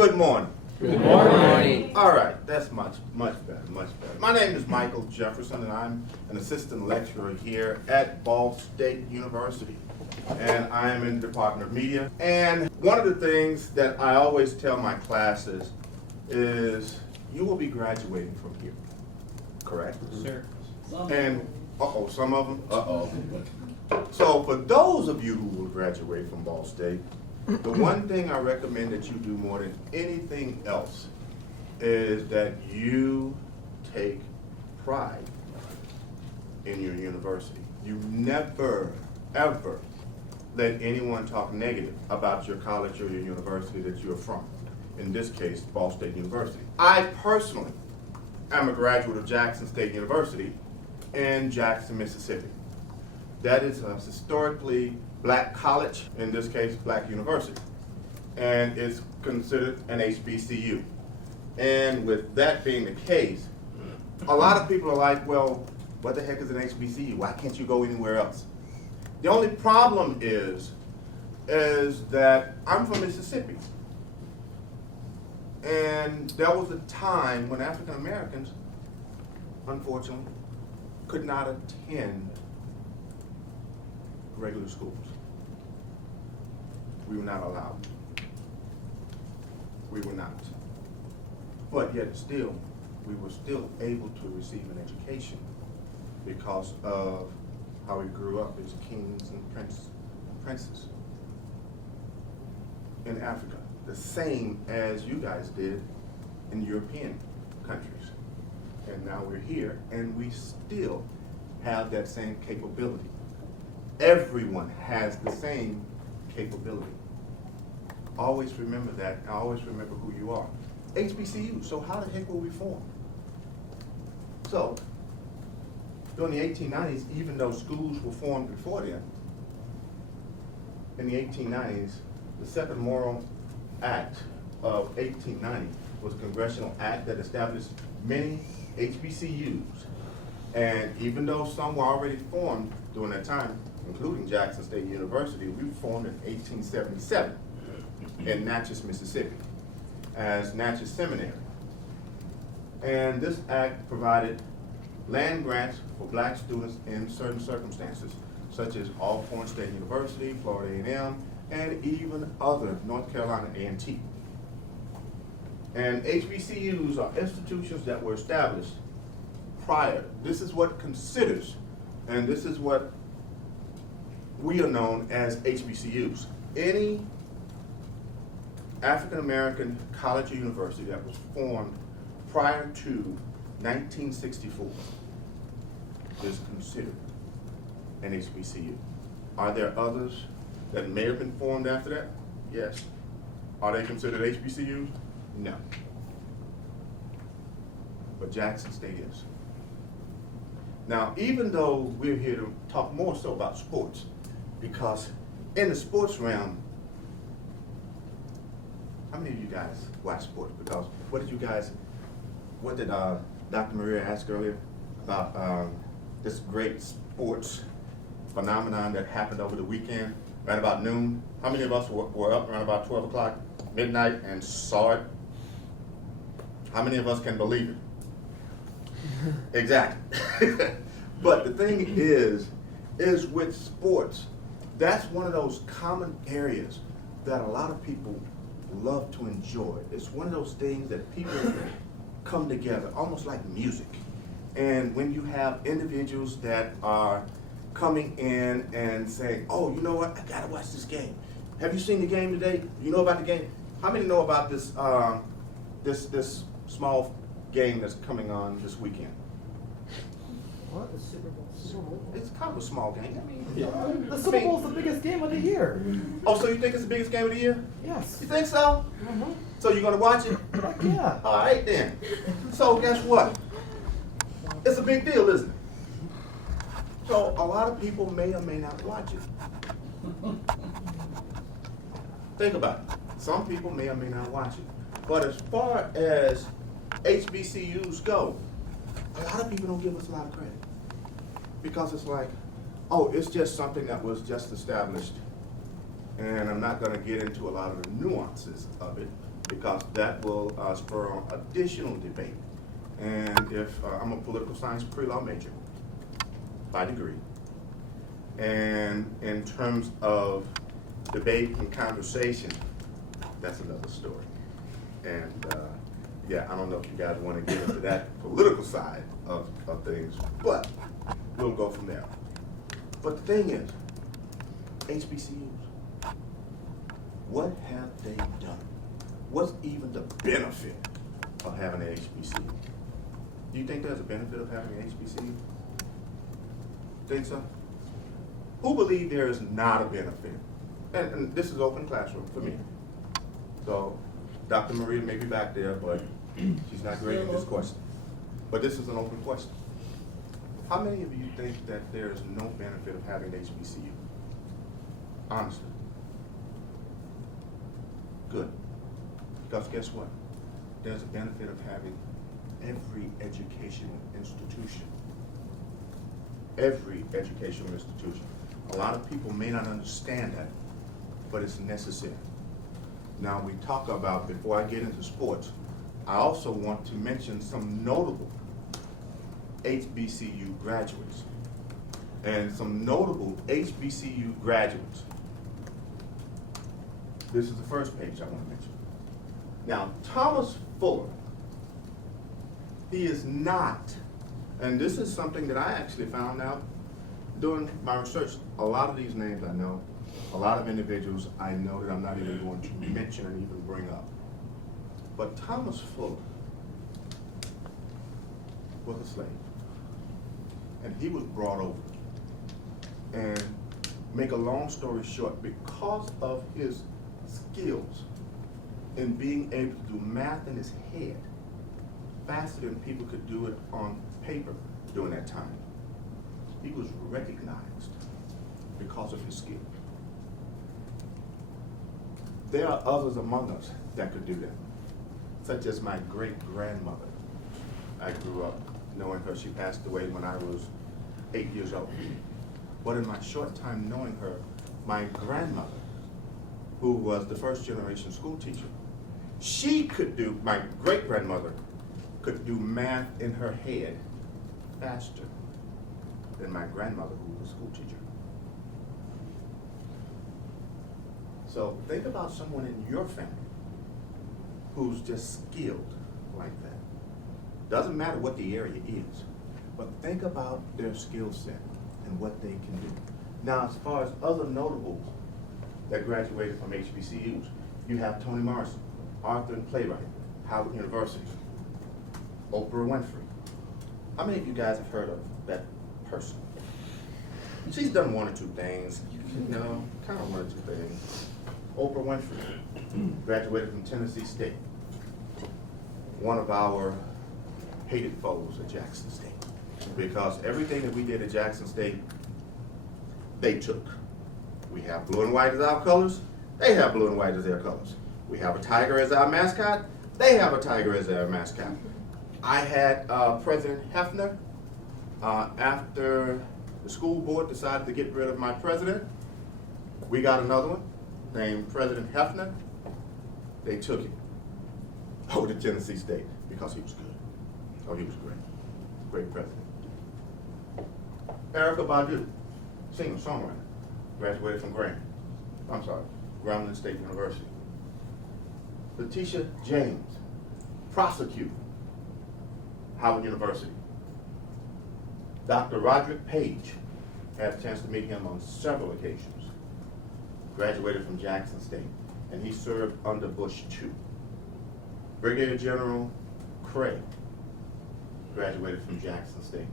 Good morning. Good morning. All right, that's much better. My name is Michael Jefferson, and I'm an assistant lecturer here at Ball State University. And I am in the Department of Media. And one of the things that I always tell my classes is you will be graduating from here, correct? Sir. And, some of them, So for those of you who will graduate from Ball State, the one thing I recommend that you do more than anything else is that you take pride in your university. You never, ever let anyone talk negative about your college or your university that you're from. In this case, Ball State University. I personally am a graduate of Jackson State University in Jackson, Mississippi. That is a historically black college, in this case, black university, and it's considered an HBCU. And with that being the case, a lot of people are like, well, what the heck is an HBCU? Why can't you go anywhere else? The only problem is that I'm from Mississippi. And there was a time when African Americans, unfortunately, could not attend regular schools. We were not allowed. We were not. But yet still, we were still able to receive an education because of how we grew up as kings and princes in Africa, the same as you guys did in European countries. And now we're here, and we still have that same capability. Everyone has the same capability. Always remember that, and always remember who you are. HBCU, so how the heck were we formed? So, during the 1890s, even though schools were formed before then, in the 1890s, the Second Moral Act of 1890 was a congressional act that established many HBCUs. And even though some were already formed during that time, including Jackson State University, we were formed in 1877 in Natchez, Mississippi, as Natchez Seminary. And this act provided land grants for black students in certain circumstances, such as Alcorn State University, Florida A&M, and even other, North Carolina A&T. And HBCUs are institutions that were established prior. This is what considers, and this is what we are known as HBCUs. Any African American college or university that was formed prior to 1964 is considered an HBCU. Are there others that may have been formed after that? Yes. Are they considered HBCUs? No. But Jackson State is. Now, even though we're here to talk more so about sports, because in the sports realm, how many of you guys watch sports? Because what did Dr. Maria ask earlier about this great sports phenomenon that happened over the weekend, right about noon? How many of us were up around about 12 o'clock, midnight, and saw it? How many of us can believe it? Exactly. But the thing is with sports, that's one of those common areas that a lot of people love to enjoy. It's one of those things that people come together, almost like music. And when you have individuals that are coming in and saying, oh, you know what, I gotta watch this game. Have you seen the game today? You know about the game? How many know about this this small game that's coming on this weekend? What? The Super Bowl? It's kind of a small game. I mean, The Super Bowl is the biggest game of the year. Oh, so you think it's the biggest game of the year? Yes. You think so? Mm-hmm. So you're gonna watch it? Heck yeah. All right then. So guess what? It's a big deal, isn't it? So a lot of people may or may not watch it. Think about it. Some people may or may not watch it. But as far as HBCUs go, a lot of people don't give us a lot of credit. Because it's like, oh, it's just something that was just established. And I'm not going to get into a lot of the nuances of it. because that will spur on additional debate. And if I'm a political science pre-law major by degree, and in terms of debate and conversation, that's another story. And yeah, I don't know if you guys want to get into that political side of things, but we'll go from there. But the thing is, HBCUs, what have they done? What's even the benefit of having an HBCU? Do you think there's a benefit of having an HBCU? Think so? Who believes there is not a benefit? And this is open classroom for me. So Dr. Maria may be back there, but she's not grading this question. But this is an open question. How many of you think that there is no benefit of having an HBCU? Honestly. Good. Because guess what? There's a benefit of having every educational institution. Every educational institution. A lot of people may not understand that, but it's necessary. Now we talk about, before I get into sports, I also want to mention some notable HBCU graduates. And some notable HBCU graduates. This is the first page I want to mention. Now, Thomas Fuller, he is not, and this is something that I actually found out doing my research. A lot of these names I know, a lot of individuals I know that I'm not even going to mention and even bring up. But Thomas Fuller was a slave. And he was brought over. And make a long story short, because of his skills in being able to do math in his head faster than people could do it on paper during that time, he was recognized because of his skill. There are others among us that could do that, such as my great-grandmother. I grew up knowing her. She passed away when I was 8 years old. But in my short time knowing her, my grandmother, who was the first generation school teacher, she could do, my great-grandmother could do math in her head faster than my grandmother, who was a school teacher. So think about someone in your family who's just skilled like that. Doesn't matter what the area is, but think about their skill set and what they can do. Now, as far as other notables that graduated from HBCUs, you have Toni Morrison, author and playwright, Howard University, Oprah Winfrey. How many of you guys have heard of that person? She's done one or two things, you know, kind of one or two things. Oprah Winfrey graduated from Tennessee State, one of our hated foes at Jackson State, because everything that we did at Jackson State, they took. We have blue and white as our colors, they have blue and white as their colors. We have a tiger as our mascot, they have a tiger as their mascot. I had President Hefner, after the school board decided to get rid of my president, we got another one named President Hefner. They took him over to Tennessee State because he was good. Oh, he was great. Great president. Erykah Badu, singer-songwriter, graduated from Grambling State University. Letitia James, prosecutor, Howard University. Dr. Roderick Page, had a chance to meet him on several occasions, graduated from Jackson State, and he served under Bush II. Brigadier General Craig graduated from Jackson State.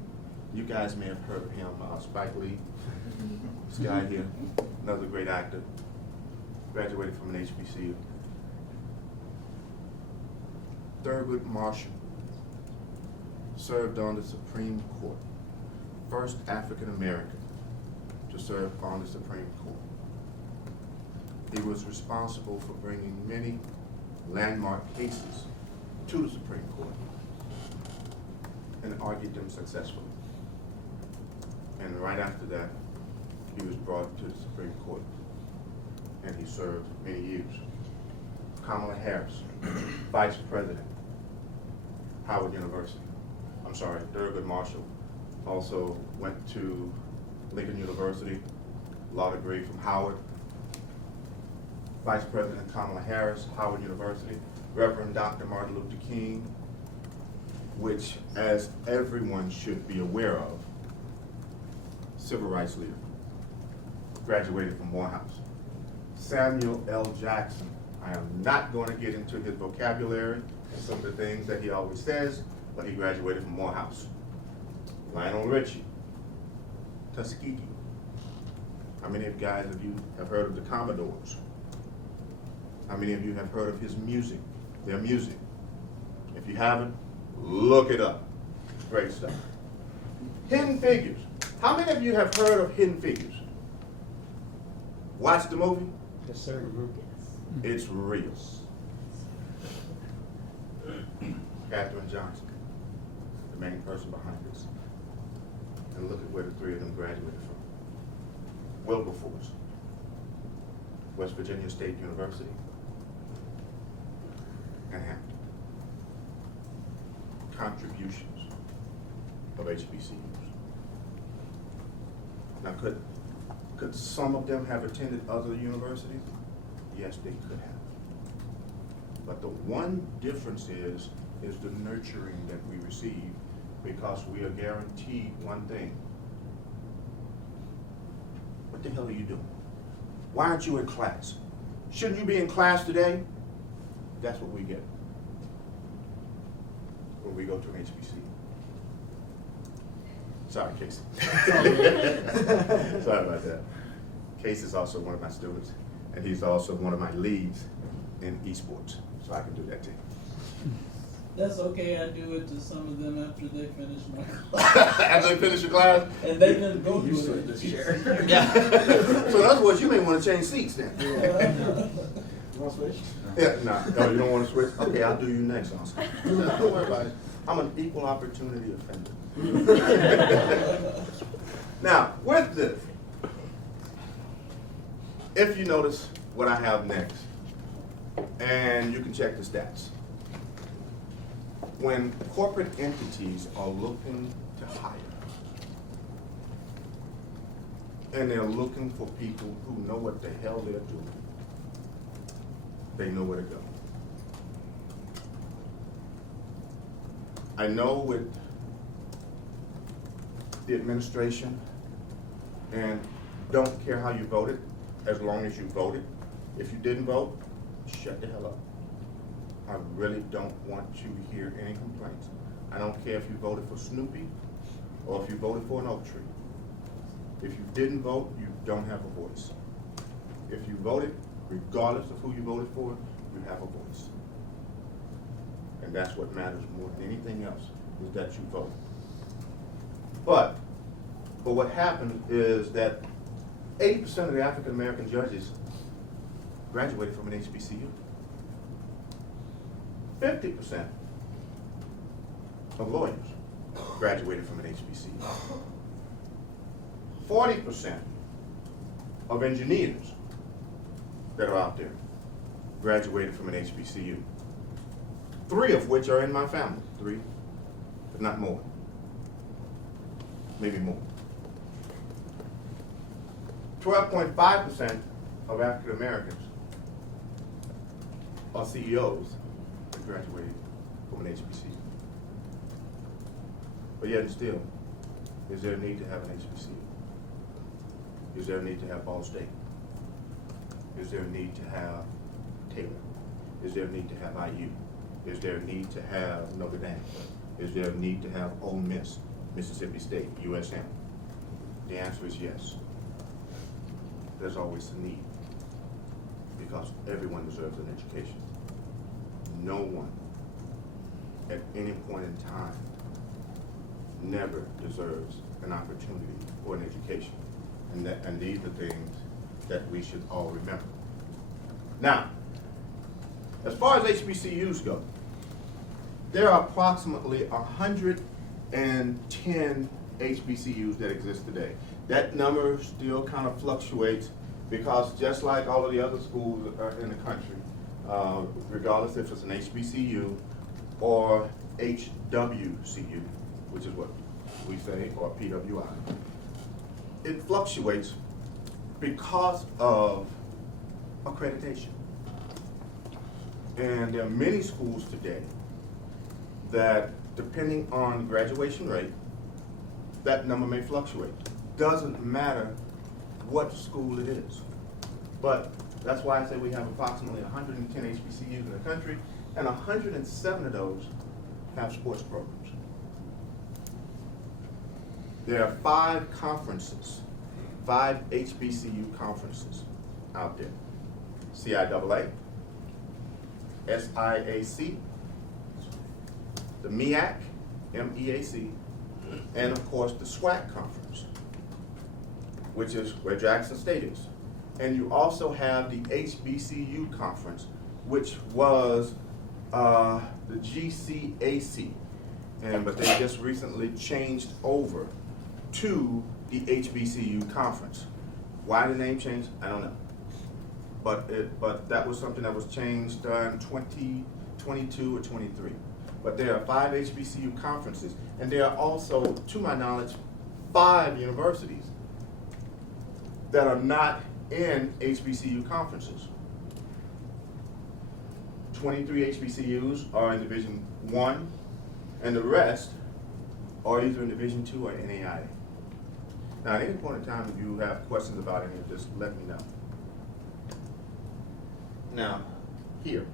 You guys may have heard of him, Spike Lee, this guy here, another great actor, graduated from an HBCU. Thurgood Marshall served on the Supreme Court, first African American to serve on the Supreme Court. He was responsible for bringing many landmark cases to the Supreme Court and argued them successfully. And right after that, he was brought to the Supreme Court and he served many years. Kamala Harris, Vice President, Howard University. I'm sorry, Thurgood Marshall also went to Lincoln University, law degree from Howard. Vice President Kamala Harris, Howard University. Reverend Dr. Martin Luther King, which, as everyone should be aware of, civil rights leader, graduated from Morehouse. Samuel L. Jackson, I am not going to get into his vocabulary and some of the things that he always says, but he graduated from Morehouse. Lionel Richie, Tuskegee. How many of you guys have heard of the Commodores? How many of you have heard of his music, their music? If you haven't, look it up. It's great stuff. Hidden Figures. How many of you have heard of Hidden Figures? Watch the movie? Yes, sir. It's real. Katherine Johnson, the main person behind this. And look at where the three of them graduated from. Wilberforce, West Virginia State University, and Hampton. Contributions of HBCUs. Now, could some of them have attended other universities? Yes, they could have. But the one difference is the nurturing that we receive, because we are guaranteed one thing. What the hell are you doing? Why aren't you in class? Shouldn't you be in class today? That's what we get when we go to an HBCU. Sorry, Casey. Sorry about that. Casey is also one of my students, and he's also one of my leads in esports, so I can do that too. That's okay, I do it to some of them after they finish my class. After they finish your class? And they didn't go You through should it. share. Yeah. So in other words, you may want to change seats then. You want to switch? Yeah, no, you don't want to switch? Okay, I'll do you next, Austin. Don't worry about it. I'm an equal opportunity offender. Now, with this, if you notice what I have next, and you can check the stats. When corporate entities are looking to hire, and they're looking for people who know what the hell they're doing, they know where to go. I know with the administration, and don't care how you voted, as long as you voted. If you didn't vote, shut the hell up. I really don't want you to hear any complaints. I don't care if you voted for Snoopy or if you voted for an oak tree. If you didn't vote, you don't have a voice. If you voted, regardless of who you voted for, you have a voice. And that's what matters more than anything else, is that you vote. But what happened is that 80% of the African American judges graduated from an HBCU. 50% of lawyers graduated from an HBCU. 40% of engineers that are out there graduated from an HBCU. 3 of which are in my family. 3, if not more. Maybe more. 12.5% of African Americans are CEOs that graduated from an HBCU. But yet and still, is there a need to have an HBCU? Is there a need to have Ball State? Is there a need to have Taylor? Is there a need to have IU? Is there a need to have Notre Dame? Is there a need to have Ole Miss, Mississippi State, USM? The answer is yes. There's always a need, because everyone deserves an education. No one at any point in time never deserves an opportunity for an education. And these are things that we should all remember. Now, as far as HBCUs go, there are approximately 110 HBCUs that exist today. That number still kind of fluctuates, because just like all of the other schools in the country, regardless if it's an HBCU or HWCU, which is what we say, or PWI. It fluctuates because of accreditation. And there are many schools today that, depending on graduation rate, that number may fluctuate. Doesn't matter what school it is. But that's why I say we have approximately 110 HBCUs in the country, and 107 of those have sports programs. There are 5 conferences, 5 HBCU conferences out there. CIAA, SIAC, the MEAC, MEAC, and of course the SWAC conference, which is where Jackson State is. And you also have the HBCU conference, which was the GCAC, but they just recently changed over to the HBCU conference. Why the name changed, I don't know. But that was something that was changed in 2022 or 23. But there are 5 HBCU conferences, and there are also, to my knowledge, 5 universities that are not in HBCU conferences. 23 HBCUs are in Division I, and the rest are either in Division II or NAIA. Now, at any point in time, if you have questions about any of this, let me know. Now, here,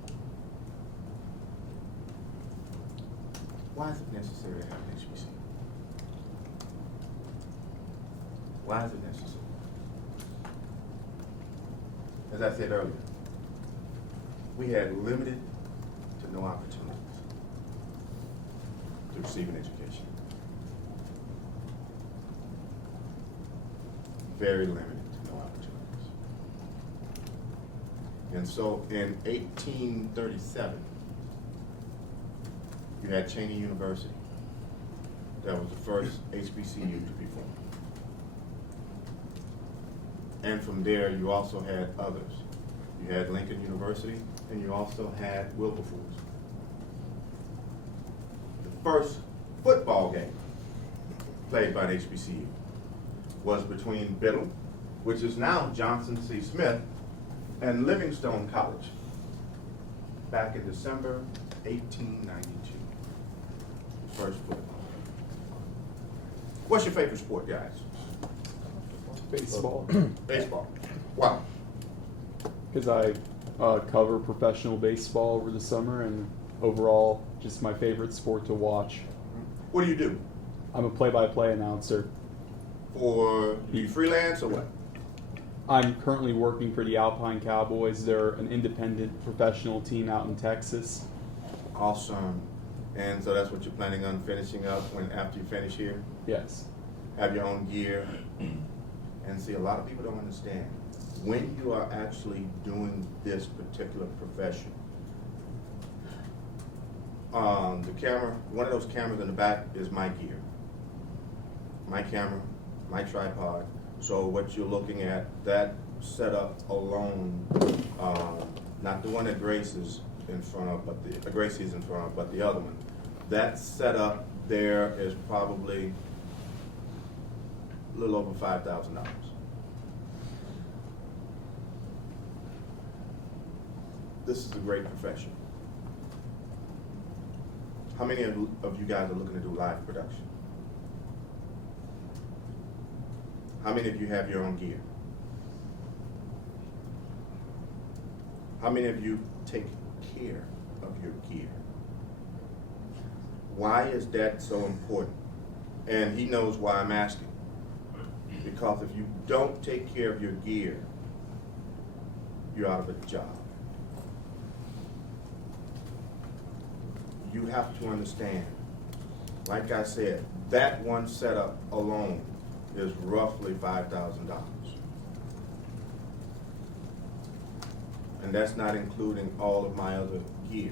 why is it necessary to have an HBCU? Why is it necessary? As I said earlier, we had limited to no opportunities to receive an education. Very limited to no opportunities. And so in 1837, you had Cheney University. That was the first HBCU to be formed. And from there, you also had others. You had Lincoln University, and you also had Wilberforce. The first football game played by an HBCU was between Biddle, which is now Johnson C. Smith, and Livingstone College, back in December 1892. First football game. What's your favorite sport, guys? Baseball. Baseball. Wow. Because I cover professional baseball over the summer, and overall, just my favorite sport to watch. What do you do? I'm a play-by-play announcer. Do you freelance or what? I'm currently working for the Alpine Cowboys. They're an independent professional team out in Texas. Awesome. And so that's what you're planning on finishing up after you finish here? Yes. Have your own gear? And see, a lot of people don't understand. When you are actually doing this particular profession, the camera, one of those cameras in the back is my gear. My camera, my tripod. So what you're looking at, that setup alone, not the one that Grace is in front of, but Gracie's in front of, but the other one. That setup there is probably a little over $5,000. This is a great profession. How many of you guys are looking to do live production? How many of you have your own gear? How many of you take care of your gear? Why is that so important? And he knows why I'm asking. Because if you don't take care of your gear, you're out of a job. You have to understand, like I said, that one setup alone is roughly $5,000. And that's not including all of my other gear.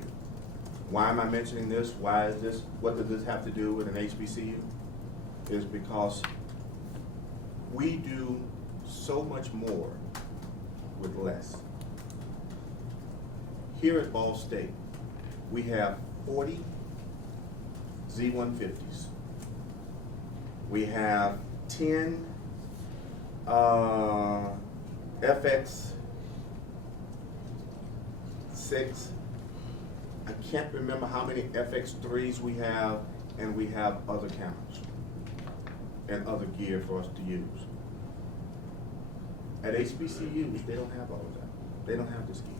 Why am I mentioning this? Why is this? What does this have to do with an HBCU? Is because we do so much more with less. here at Ball State, we have 40 Z150s. We have 10 FX6. I can't remember how many FX3s we have, and we have other cameras and other gear for us to use. At HBCUs, they don't have all of that. They don't have this gear.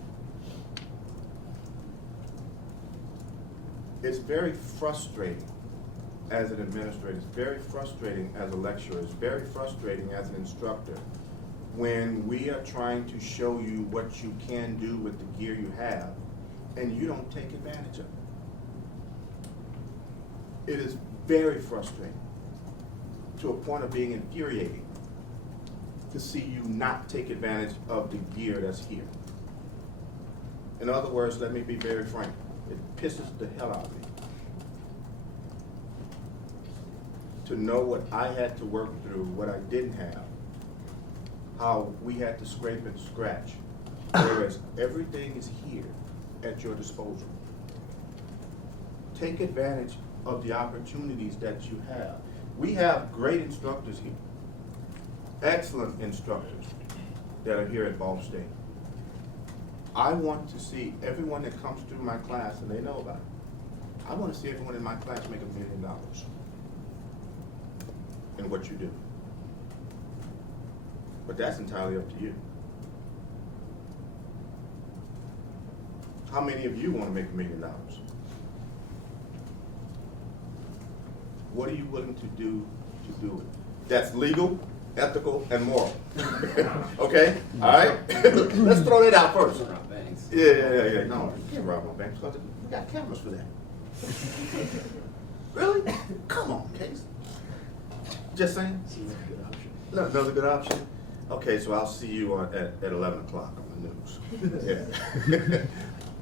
It's very frustrating as an administrator, it's very frustrating as a lecturer, it's very frustrating as an instructor when we are trying to show you what you can do with the gear you have and you don't take advantage of it. It is very frustrating to a point of being infuriating to see you not take advantage of the gear that's here. In other words, let me be very frank, it pisses the hell out of me to know what I had to work through, what I didn't have, how we had to scrape and scratch, whereas everything is here at your disposal. Take advantage of the opportunities that you have. We have great instructors here, excellent instructors that are here at Ball State. I want to see everyone that comes through my class, and they know about it, I want to see everyone in my class make $1 million in what you do. But that's entirely up to you. How many of you want to make $1 million? What are you willing to do it? That's legal, ethical, and moral. Okay? All right? Let's throw that out first. Yeah. No, you can't rob my bank. We got cameras for that. Really? Come on, Case. Just saying? Seems like a good option. No, another good option? Okay, so I'll see you at 11 o'clock on the news. Yeah.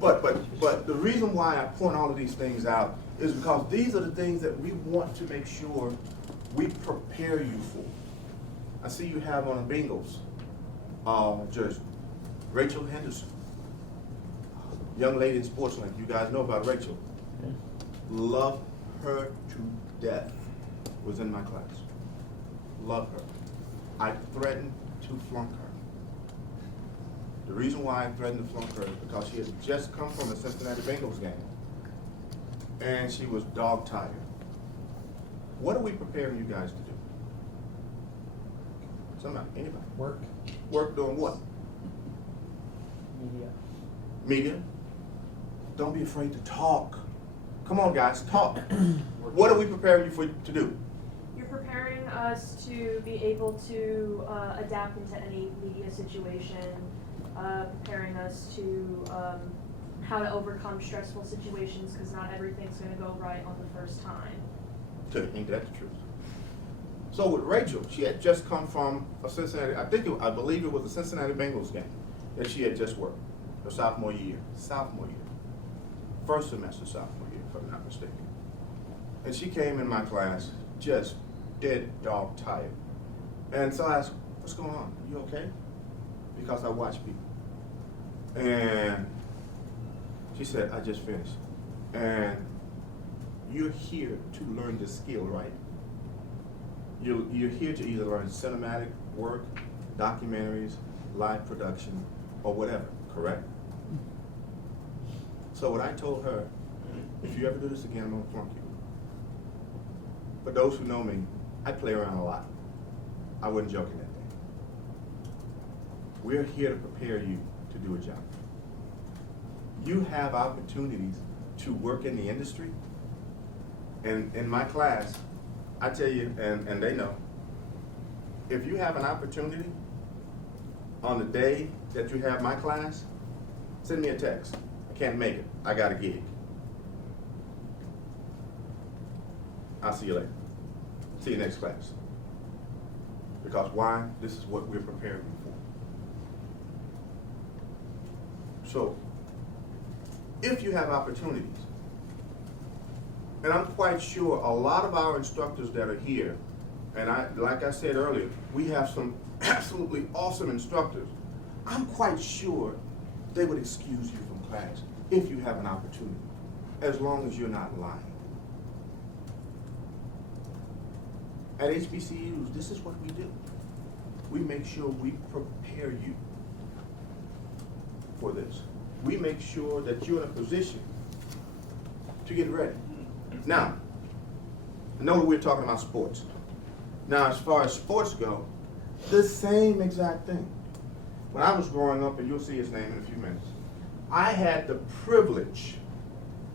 But the reason why I point all of these things out is because these are the things that we want to make sure we prepare you for. I see you have on a Bengals jersey, Rachel Henderson, young lady in Sportsland. You guys know about Rachel. Love her to death. Was in my class. Love her. I threatened to flunk her. The reason why I threatened to flunk her is because she had just come from a Cincinnati Bengals game, and she was dog tired. What are we preparing you guys to do? Somebody, anybody? Work. Work doing what? Media. Media? Don't be afraid to talk. Come on, guys, talk. What are we preparing you to do? You're preparing us to be able to adapt into any media situation, preparing us to how to overcome stressful situations, because not everything's going to go right on the first time. Ain't that the truth? So with Rachel, she had just come from a Cincinnati, I believe it was a Cincinnati Bengals game that she had just worked her sophomore year. First semester sophomore year, if I'm not mistaken. And she came in my class just dead dog tired. And so I asked, what's going on? You okay? Because I watch people. And she said, I just finished. And you're here to learn this skill, right? You're here to either learn cinematic work, documentaries, live production, or whatever, correct? So what I told her, if you ever do this again, I'm gonna flunk you. For those who know me, I play around a lot. I wasn't joking that day. We're here to prepare you to do a job. You have opportunities to work in the industry. And in my class, I tell you, and they know, if you have an opportunity on the day that you have my class, send me a text. I can't make it. I got a gig. I'll see you later. See you next class. Because why? This is what we're preparing you for. So, if you have opportunities, and I'm quite sure a lot of our instructors that are here, and like I said earlier, we have some absolutely awesome instructors. I'm quite sure they would excuse you from class if you have an opportunity, as long as you're not lying. At HBCUs, this is what we do. We make sure we prepare you for this. We make sure that you're in a position to get ready. Now, I know that we're talking about sports. Now, as far as sports go, the same exact thing. When I was growing up, and you'll see his name in a few minutes, I had the privilege,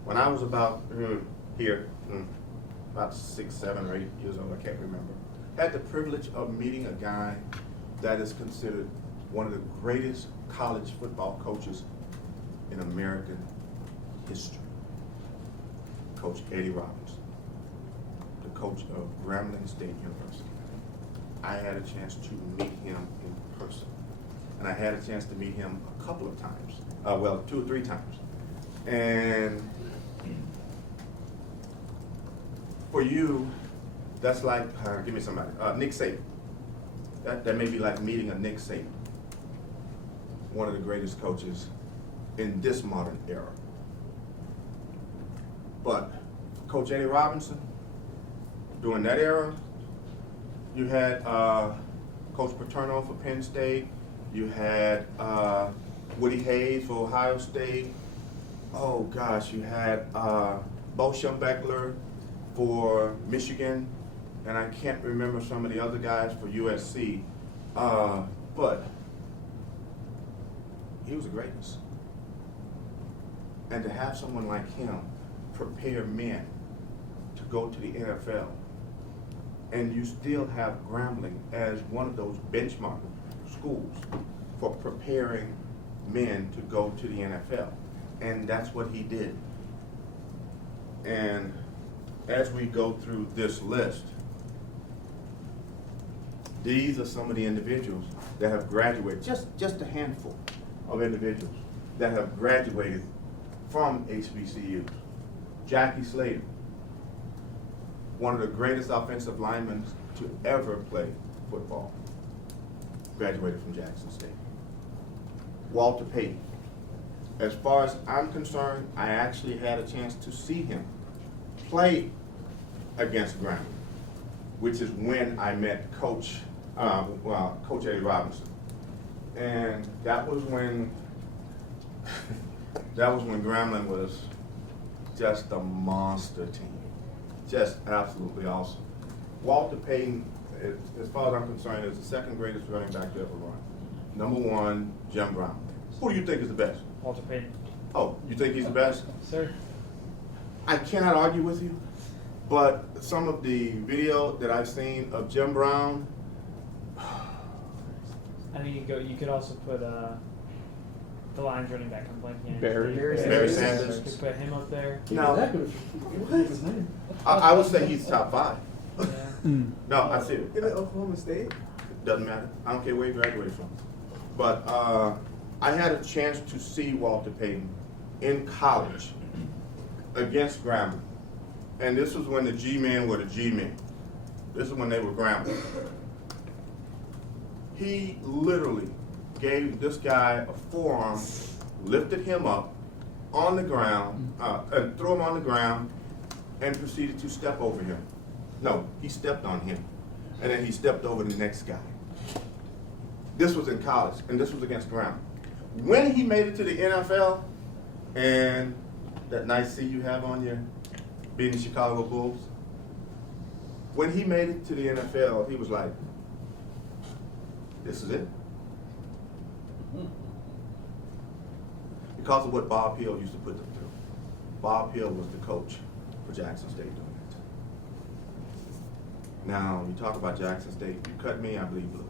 when I was about about 6, 7, or 8 years old, I can't remember, had the privilege of meeting a guy that is considered one of the greatest college football coaches in American history. Coach Eddie Robinson, the coach of Grambling State University. I had a chance to meet him in person. And I had a chance to meet him a couple of times. 2 or 3 times. And for you, that's like, give me somebody, Nick Saban. That may be like meeting a Nick Saban, one of the greatest coaches in this modern era. But Coach Eddie Robinson, during that era, you had Coach Paterno for Penn State. You had Woody Hayes for Ohio State. Oh gosh, you had Bo Schembechler for Michigan, and I can't remember some of the other guys for USC. But he was the greatest. And to have someone like him prepare men to go to the NFL, and you still have Grambling as one of those benchmark schools for preparing men to go to the NFL. And that's what he did. And as we go through this list, these are some of the individuals that have graduated, just a handful of individuals that have graduated from HBCUs. Jackie Slater, one of the greatest offensive linemen to ever play football, graduated from Jackson State. Walter Payton. As far as I'm concerned, I actually had a chance to see him play against Grambling, which is when I met Coach Eddie Robinson. And that was when Grambling was just a monster team. Just absolutely awesome. Walter Payton, as far as I'm concerned, is the second greatest running back to ever run. Number 1, Jim Brown. Who do you think is the best? Walter Payton. Oh, you think he's the best? Sir. I cannot argue with you, but some of the video that I've seen of Jim Brown. I think you could also put the Lions running back. I'm blanking. Barry Sanders. Could put him up there. No, I would say he's top 5. Yeah. No, I see it. Even Oklahoma State? Doesn't matter. I don't care where he graduated from. But I had a chance to see Walter Payton in college against Grambling. And this was when the G-men were the G-men. This is when they were Grambling. He literally gave this guy a forearm, lifted him up on the ground, and threw him on the ground, and proceeded to step over him. No, he stepped on him, and then he stepped over the next guy. This was in college, and this was against Grambling. When he made it to the NFL, and that nice C you have on your beating Chicago Bulls, when he made it to the NFL, he was like, this is it. Because of what Bob Hill used to put them through. Bob Hill was the coach for Jackson State during that time. Now, you talk about Jackson State, you cut me, I bleed blue.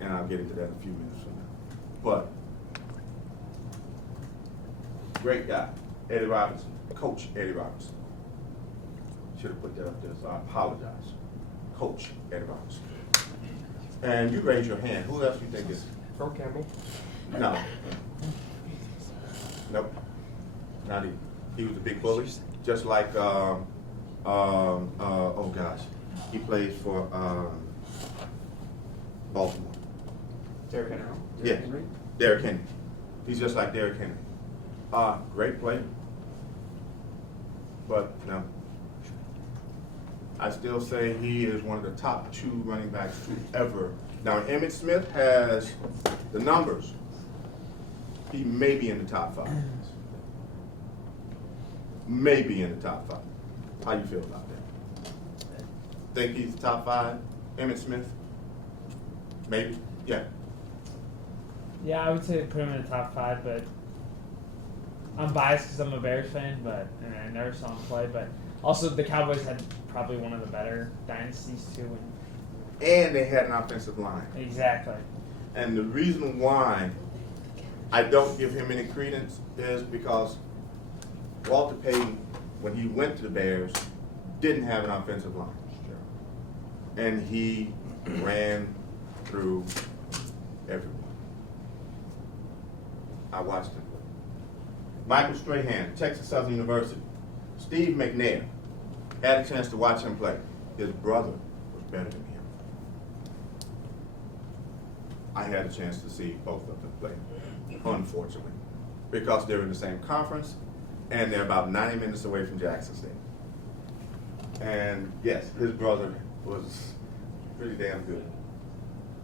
And I'll get into that in a few minutes from now. But, great guy, Eddie Robinson, Coach Eddie Robinson. Should have put that up there, so I apologize. Coach Eddie Robinson. And you raise your hand. Who else do you think is? Earl Campbell. No. Nope. Not he. He was a big bully. Just like, oh gosh. He plays for Baltimore. Derrick Henry. Yeah. Derrick Henry. He's just like Derrick Henry. Great player. But no. I still say he is one of the top 2 running backs to ever. Now, Emmitt Smith has the numbers. He may be in the top 5. Maybe in the top 5. How you feel about that? Think he's top 5? Emmitt Smith? Maybe? Yeah. Yeah, I would say put him in the top 5, but I'm biased because I'm a Bears fan, and I never saw him play. But also, the Cowboys had probably one of the better dynasties too. And they had an offensive line. Exactly. And the reason why I don't give him any credence is because Walter Payton, when he went to the Bears, didn't have an offensive line. And he ran through everyone. I watched him. Michael Strahan, Texas Southern University. Steve McNair, had a chance to watch him play. His brother was better than him. I had a chance to see both of them play, unfortunately, because they're in the same conference and they're about 90 minutes away from Jackson State. And yes, his brother was pretty damn good.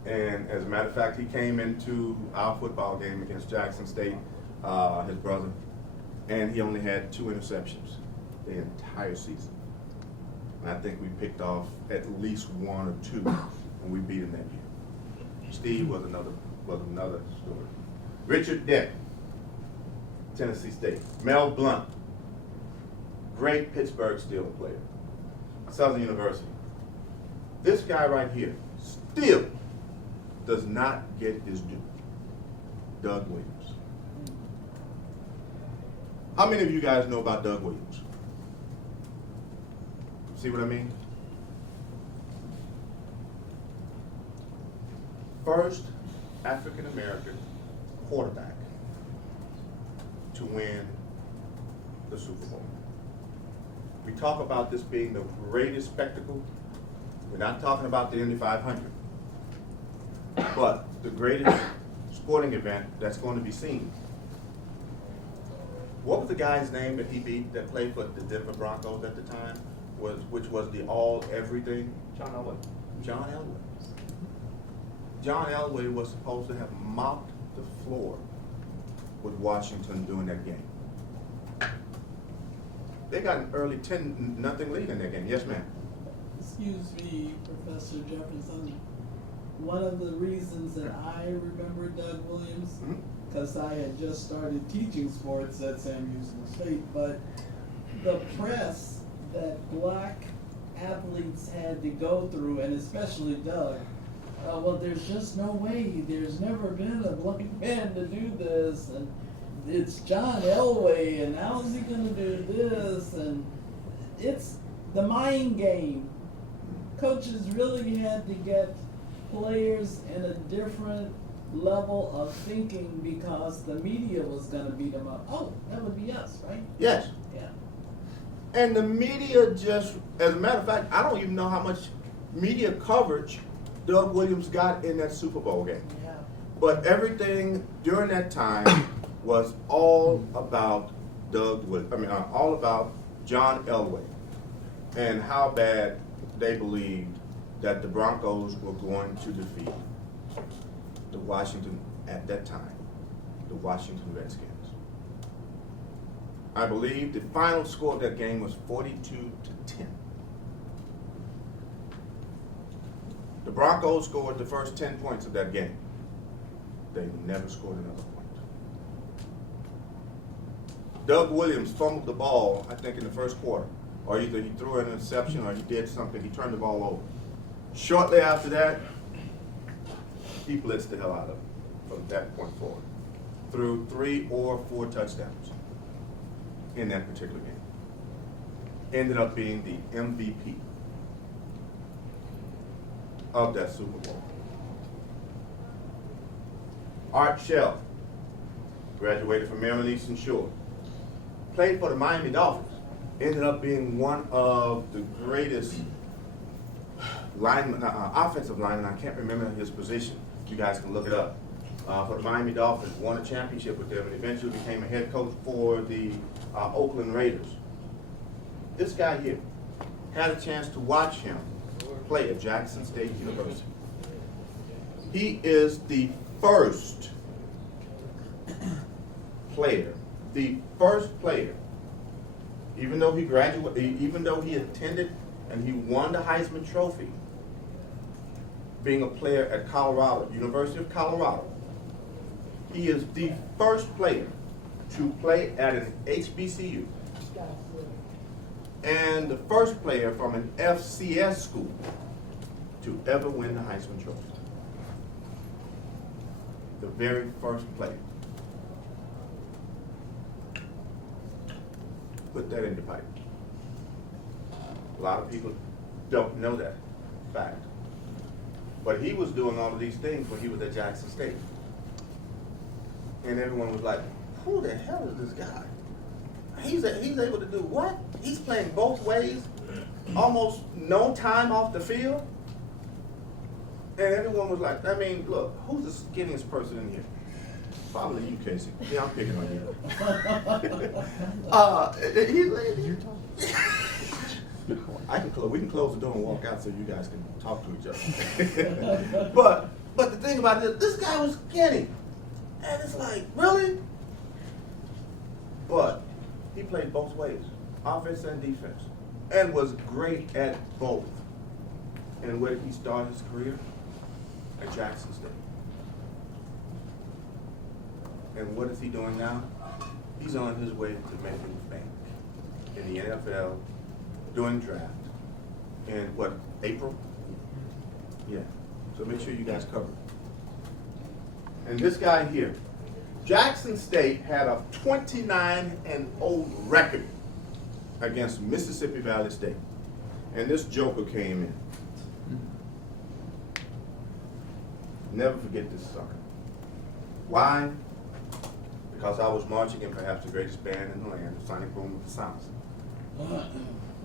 And as a matter of fact, he came into our football game against Jackson State, his brother, and he only had 2 interceptions the entire season. And I think we picked off at least 1 or 2 when we beat him that year. Steve was another story. Richard Deck, Tennessee State. Mel Blount, great Pittsburgh Steelers player, Southern University. This guy right here still does not get his due. Doug Williams. How many of you guys know about Doug Williams? See what I mean? First African American quarterback to win the Super Bowl. We talk about this being the greatest spectacle. We're not talking about the Indy 500, but the greatest sporting event that's going to be seen. What was the guy's name that he beat that played for the Denver Broncos at the time, which was the all-everything? John Elway. John Elway. John Elway was supposed to have mopped the floor with Washington during that game. They got an early 10-0 lead in that game. Yes, ma'am. Excuse me, Professor Jefferson. One of the reasons that I remember Doug Williams, because I had just started teaching sports at Sam Houston State, but the press that black athletes had to go through, and especially Doug, well, there's just no way. There's never been a black man to do this, and it's John Elway, and how's he going to do this? And it's the mind game. Coaches really had to get players in a different level of thinking because the media was going to beat them up. Oh, that would be us, right? Yes. Yeah. And the media just, as a matter of fact, I don't even know how much media coverage Doug Williams got in that Super Bowl game. Yeah. But everything during that time was all about all about John Elway and how bad they believed that the Broncos were going to defeat the Washington, at that time, the Washington Redskins. I believe the final score of that game was 42-10. The Broncos scored the first 10 points of that game. They never scored another point. Doug Williams fumbled the ball, I think, in the first quarter. Or either he threw an interception or he did something. He turned the ball over. Shortly after that, he blitzed the hell out of him from that point forward. Threw 3 or 4 touchdowns in that particular game. Ended up being the MVP of that Super Bowl. Art Shell graduated from Maryland Eastern Shore. Played for the Miami Dolphins. Ended up being one of the greatest linemen, offensive linemen. I can't remember his position. You guys can look it up. for the Miami Dolphins, won a championship with them, and eventually became a head coach for the Oakland Raiders. This guy here had a chance to watch him play at Jackson State University. He is the first player, even though he graduated, even though he attended and he won the Heisman Trophy, being a player at Colorado, University of Colorado, he is the first player to play at an HBCU and the first player from an FCS school to ever win the Heisman Trophy. The very first player. Put that in your pipe. A lot of people don't know that fact. But he was doing all of these things when he was at Jackson State. And everyone was like, who the hell is this guy? He's able to do what? He's playing both ways, almost no time off the field. And everyone was like, I mean, look, who's the skinniest person in here? Probably you, Casey. Yeah, I'm picking on you. We can close the door and walk out so you guys can talk to each other. but the thing about it is, this guy was skinny. And it's like, really? But he played both ways, offense and defense, and was great at both. And where did he start his career? At Jackson State. And what is he doing now? He's on his way to making bank in the NFL, doing draft. In what, April? Yeah. So make sure you guys cover it. And this guy here, Jackson State had a 29-0 record against Mississippi Valley State. And this joker came in. Never forget this sucker. Why? Because I was marching in perhaps the greatest band in the land, the Sonic Boom of the South.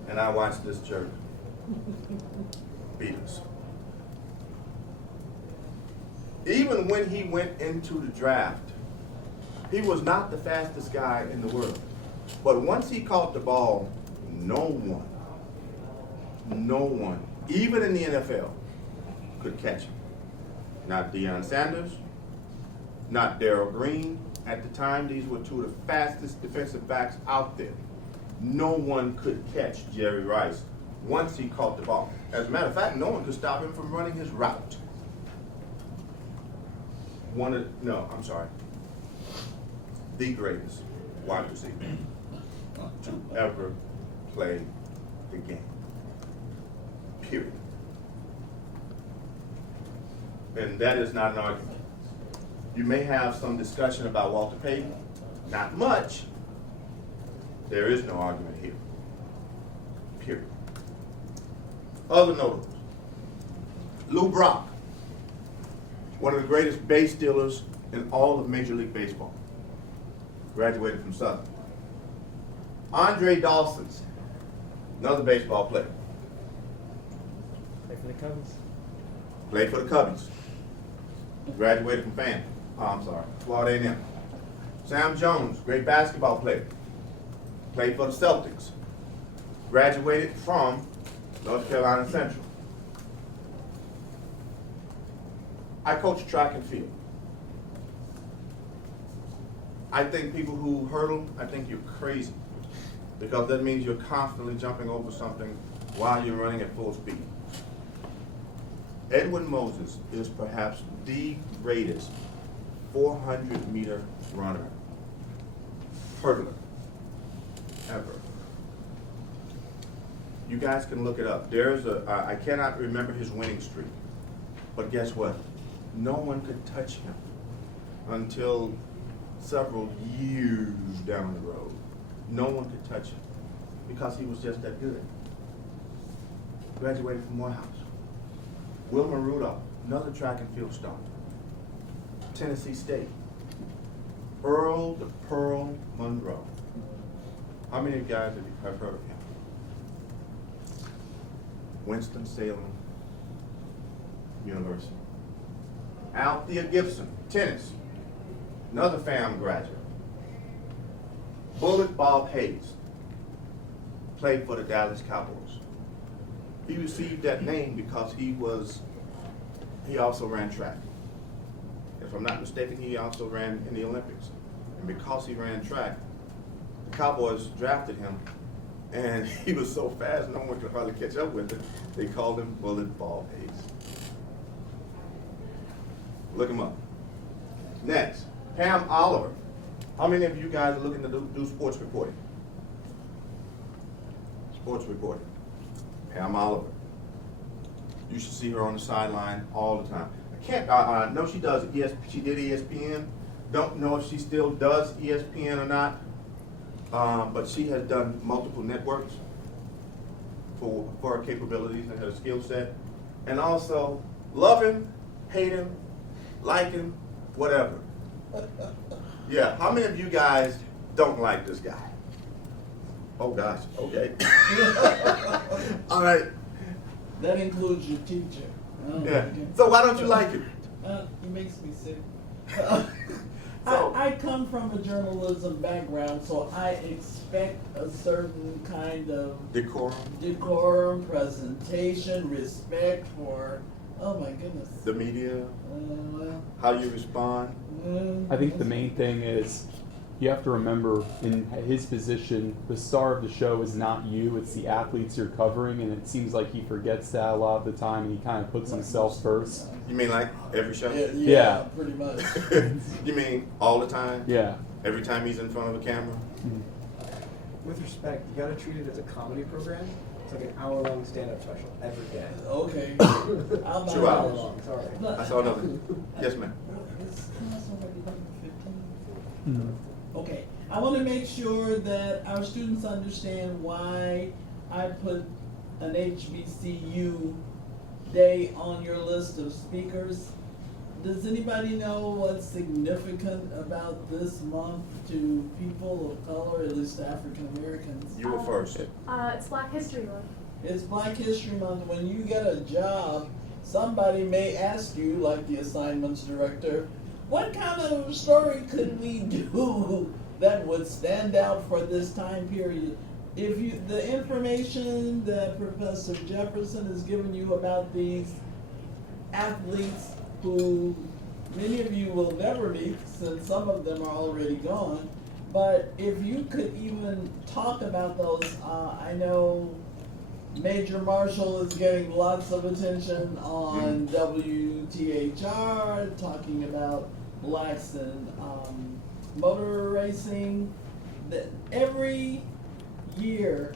And I watched this jerk beat us. Even when he went into the draft, he was not the fastest guy in the world. But once he caught the ball, no one, even in the NFL, could catch him. Not Deion Sanders, not Darrell Green. At the time, these were two of the fastest defensive backs out there. No one could catch Jerry Rice once he caught the ball. As a matter of fact, no one could stop him from running his route. The greatest wide receiver to ever play the game. Period. And that is not an argument. You may have some discussion about Walter Payton. Not much. There is no argument here. Period. Other notables. Lou Brock, one of the greatest base stealers in all of Major League Baseball. Graduated from Southern. Andre Dawson's, another baseball player. Play for the Cubs. Played for the Cubbies. Graduated from Florida A&M. Sam Jones, great basketball player. Played for the Celtics. Graduated from North Carolina Central. I coach track and field. I think people who hurdle, I think you're crazy. Because that means you're constantly jumping over something while you're running at full speed. Edwin Moses is perhaps the greatest 400-meter runner, hurdler, ever. You guys can look it up. I cannot remember his winning streak, but guess what? No one could touch him until several years down the road. No one could touch him because he was just that good. Graduated from Morehouse. Wilma Rudolph, another track and field star. Tennessee State. Earl the Pearl Monroe. How many guys have heard of him? Winston-Salem University. Althea Gibson, tennis, another FAM graduate. Bullet Bob Hayes played for the Dallas Cowboys. He received that name because he also ran track. If I'm not mistaken, he also ran in the Olympics. And because he ran track, the Cowboys drafted him, and he was so fast, no one could hardly catch up with him. They called him Bullet Bob Hayes. Look him up. Next, Pam Oliver. How many of you guys are looking to do sports reporting? Sports reporting. Pam Oliver. You should see her on the sideline all the time. I can't, know she does she did ESPN. Don't know if she still does ESPN or not. But she has done multiple networks for her capabilities and her skill set. And also, love him, hate him, like him, whatever. Yeah, how many of you guys don't like this guy? Oh gosh, okay. All right. That includes your teacher. Yeah. So why don't you like him? He makes me sick. So- I come from a journalism background, so I expect a certain kind of decorum, presentation, respect for, oh my goodness. The media, Well, how you respond. I think the main thing is you have to remember in his position, the star of the show is not you, it's the athletes you're covering, and it seems like he forgets that a lot of the time, and he kind of puts himself first. You mean like every show? Yeah, pretty much. You mean all the time? Yeah. Every time he's in front of a camera? With respect, you gotta treat it as a comedy program. It's like an hour-long stand-up special every day. Okay. I'll buy 2 that. hours. Long, sorry. But- I saw another. Yes, ma'am. Is class already done for 15? Okay, I want to make sure that our students understand why I put an HBCU day on your list of speakers. Does anybody know what's significant about this month to people of color, at least African Americans? You were first. It's Black History Month. It's Black History Month. When you get a job, somebody may ask you, like the assignments director, what kind of story could we do that would stand out for this time period? If the information that Professor Jefferson has given you about these athletes who many of you will never meet since some of them are already gone, but if you could even talk about those, I know Major Marshall is getting lots of attention on WTHR, talking about blacks in motor racing. Every year,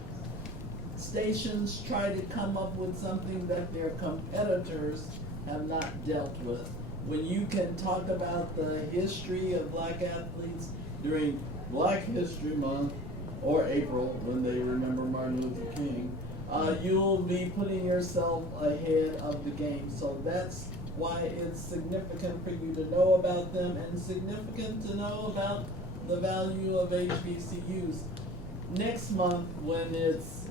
stations try to come up with something that their competitors have not dealt with. When you can talk about the history of black athletes during Black History Month or April, when they remember Martin Luther King, you'll be putting yourself ahead of the game. So that's why it's significant for you to know about them and significant to know about the value of HBCUs. Next month, when it's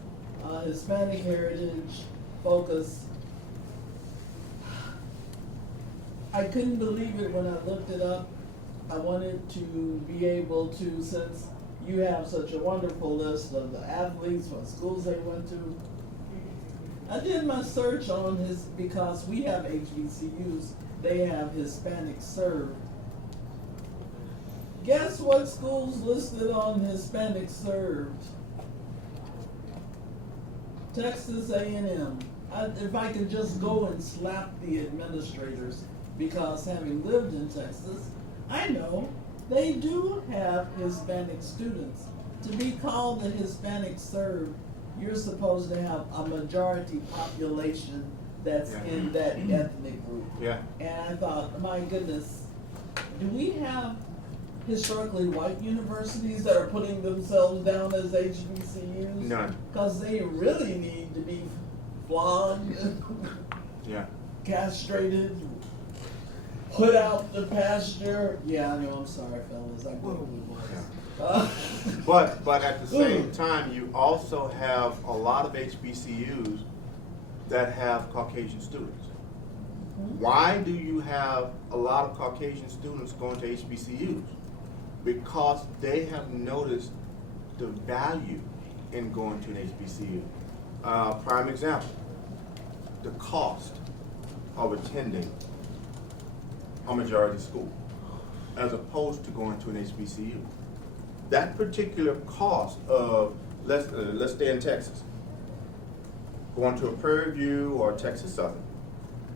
Hispanic Heritage Focus, I couldn't believe it when I looked it up. I wanted to be able to, since you have such a wonderful list of the athletes, what schools they went to, I did my search on because we have HBCUs, they have Hispanic served. Guess what schools listed on Hispanic served? Texas A&M. If I could just go and slap the administrators, because having lived in Texas, I know they do have Hispanic students. To be called the Hispanic served, you're supposed to have a majority population that's in that ethnic group. Yeah. And I thought, my goodness, do we have historically white universities that are putting themselves down as HBCUs? None. Because they really need to be flogged, Yeah. castrated, put out the pasture. Yeah, I know, I'm sorry, fellas. I probably was. But at the same time, you also have a lot of HBCUs that have Caucasian students. Why do you have a lot of Caucasian students going to HBCUs? Because they have noticed the value in going to an HBCU. Prime example, the cost of attending a majority school as opposed to going to an HBCU. That particular cost of, let's stay in Texas, going to a Prairie View or Texas Southern,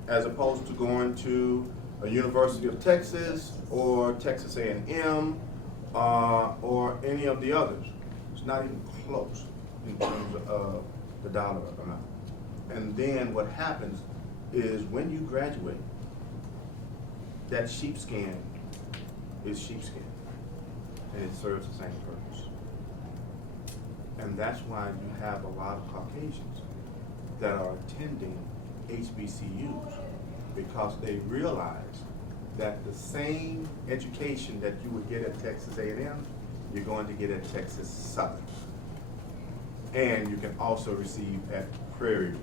as opposed to going to a University of Texas or Texas A&M or any of the others. It's not even close in terms of the dollar amount. And then what happens is when you graduate, that sheepskin is sheepskin, and it serves the same purpose. And that's why you have a lot of Caucasians that are attending HBCUs, because they realize that the same education that you would get at Texas A&M, you're going to get at Texas Southern. And you can also receive at Prairie View.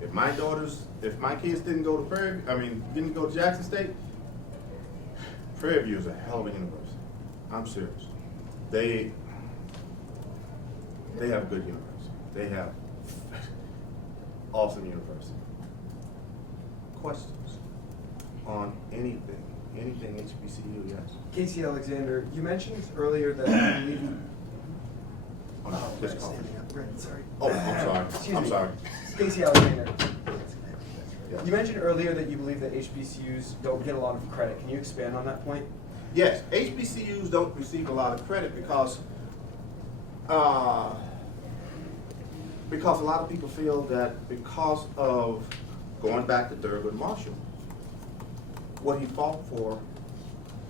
If my kids didn't go to didn't go to Jackson State, Prairie View is a hell of a university. I'm serious. They have a good university. They have awesome university. Questions on anything HBCU, yes. Casey Alexander, you mentioned earlier that you believe. Just call me. Brent, sorry. Oh, I'm sorry. Excuse I'm me. sorry. Casey Alexander. Yes. You mentioned earlier that you believe that HBCUs don't get a lot of credit. Can you expand on that point? Yes, HBCUs don't receive a lot of credit because a lot of people feel that because of going back to Thurgood Marshall, what he fought for,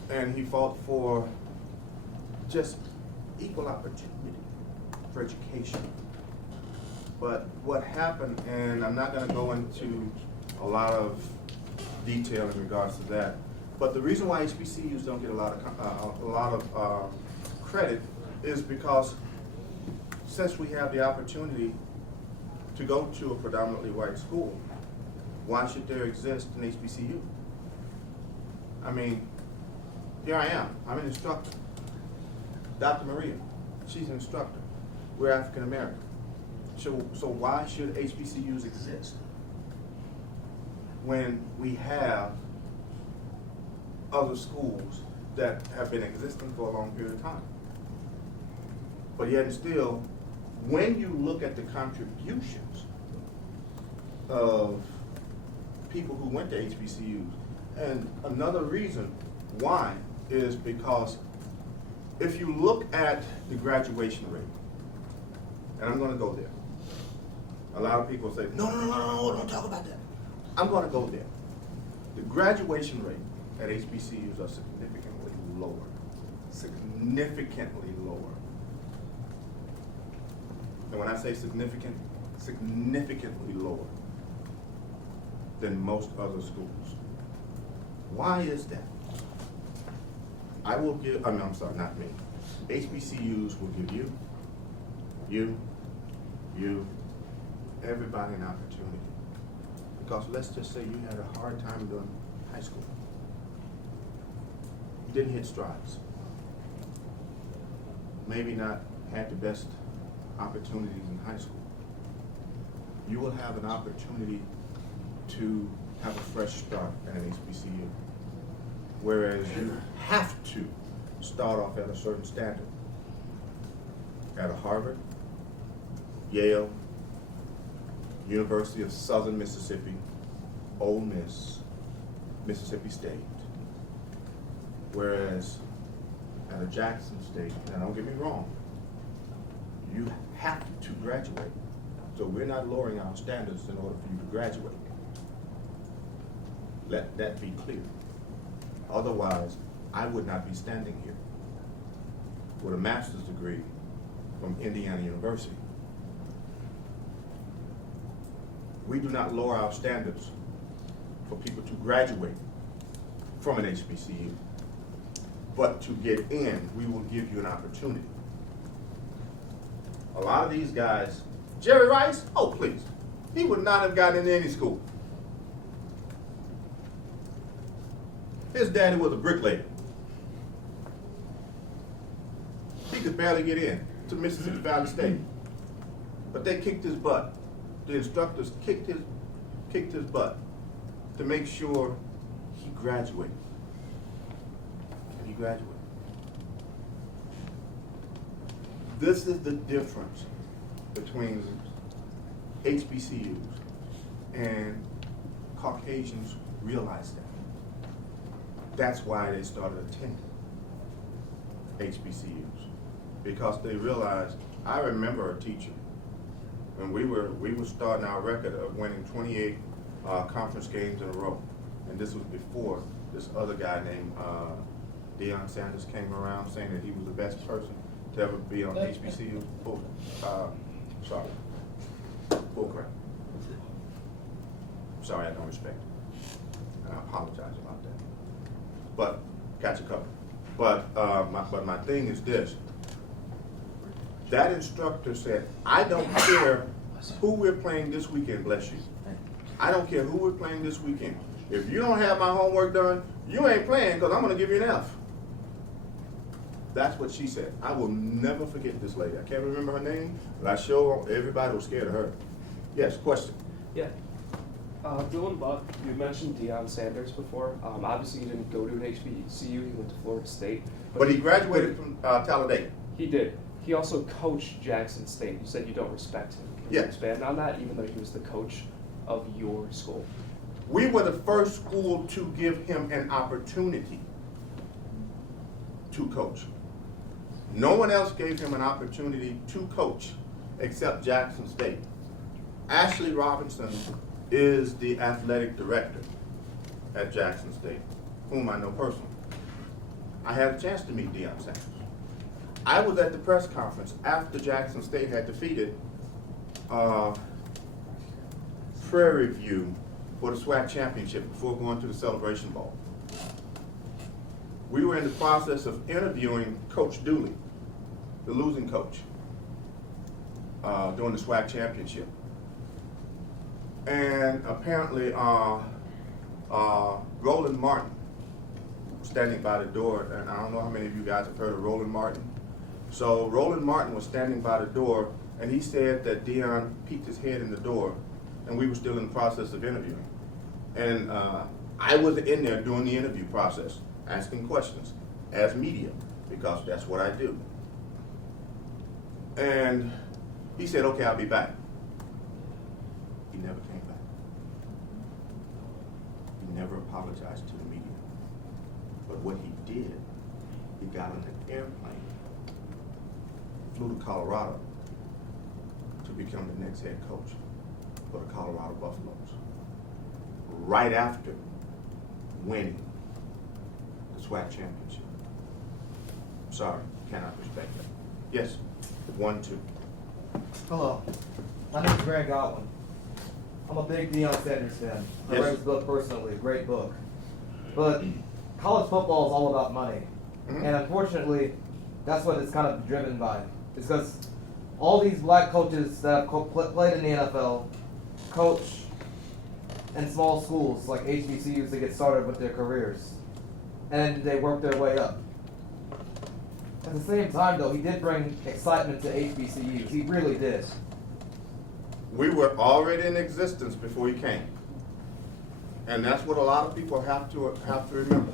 and he fought for just equal opportunity for education. But what happened, and I'm not going to go into a lot of detail in regards to that, but the reason why HBCUs don't get a lot of credit is because since we have the opportunity to go to a predominantly white school, why should there exist an HBCU? I mean, here I am. I'm an instructor. Dr. Maria, she's an instructor. We're African American. So why should HBCUs exist when we have other schools that have been existing for a long period of time? But yet and still, when you look at the contributions of people who went to HBCUs, and another reason why is because if you look at the graduation rate, and I'm going to go there. A lot of people say, no, don't talk about that. I'm going to go there. The graduation rate at HBCUs are significantly lower. Significantly lower. And when I say significantly lower than most other schools. Why is that? I'm sorry, not me. HBCUs will give you, everybody an opportunity. Because let's just say you had a hard time during high school. You didn't hit strides. Maybe not had the best opportunities in high school. You will have an opportunity to have a fresh start at an HBCU. Whereas you have to start off at a certain standard. At a Harvard, Yale, University of Southern Mississippi, Ole Miss, Mississippi State. Whereas at a Jackson State, now don't get me wrong, you have to graduate. So we're not lowering our standards in order for you to graduate. Let that be clear. Otherwise, I would not be standing here with a master's degree from Indiana University. We do not lower our standards for people to graduate from an HBCU. But to get in, we will give you an opportunity. A lot of these guys, Jerry Rice, oh please, he would not have gotten into any school. His daddy was a bricklayer. He could barely get in to Mississippi Valley State. But they kicked his butt. The instructors kicked his butt to make sure he graduated. And he graduated. This is the difference between HBCUs, and Caucasians realize that. That's why they started attending HBCUs, because they realized. I remember a teacher when we were starting our record of winning 28 conference games in a row, and this was before this other guy named Deion Sanders came around saying that he was the best person to ever be on HBCU. Full crap. Sorry, I don't respect it, and I apologize about that. But got you covered. But my thing is this. That instructor said, I don't care who we're playing this weekend, bless you. I don't care who we're playing this weekend. If you don't have my homework done, you ain't playing because I'm going to give you an F. That's what she said. I will never forget this lady. I can't remember her name, but I sure everybody was scared of her. Yes, question. Yeah. Dylan Buck, you mentioned Deion Sanders before. Obviously, he didn't go to an HBCU. He went to Florida State. But he graduated from Talladega. He did. He also coached Jackson State. You said you don't respect him. Can you Yes. expand on that, even though he was the coach of your school? We were the first school to give him an opportunity to coach. No one else gave him an opportunity to coach except Jackson State. Ashley Robinson is the athletic director at Jackson State, whom I know personally. I had a chance to meet Deion Sanders. I was at the press conference after Jackson State had defeated Prairie View for the SWAC championship before going to the Celebration Bowl. We were in the process of interviewing Coach Dooley, the losing coach, during the SWAC championship. And apparently, Roland Martin was standing by the door, and I don't know how many of you guys have heard of Roland Martin. So Roland Martin was standing by the door, and he said that Deion peeked his head in the door, and we were still in the process of interviewing. And I was in there during the interview process, asking questions as media, because that's what I do. And he said, okay, I'll be back. He never came back. He never apologized to the media. But what he did, he got on an airplane, flew to Colorado to become the next head coach for the Colorado Buffaloes. Right after winning the SWAC championship. Sorry, cannot respect that. Yes, 1-2. Hello, my name is Grant Godwin. I'm a big Deion Sanders fan. I Yes. read his book personally, great book. But college football is all about money. Mhm. And unfortunately, that's what it's kind of driven by. It's because all these black coaches that have played in the NFL coach in small schools like HBCUs to get started with their careers. And they work their way up. At the same time, though, he did bring excitement to HBCUs. He really did. We were already in existence before he came. And that's what a lot of people have to remember.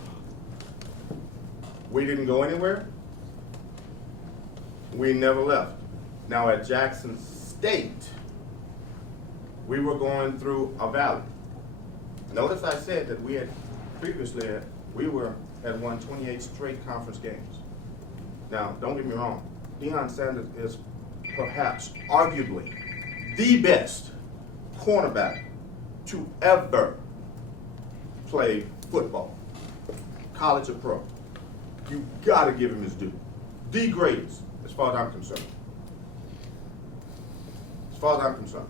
We didn't go anywhere. We never left. Now at Jackson State, we were going through a valley. Notice I said that we had previously, had won 28 straight conference games. Now, don't get me wrong, Deion Sanders is perhaps, arguably, the best cornerback to ever play football, college or pro. You gotta give him his due. The greatest, as far as I'm concerned. As far as I'm concerned.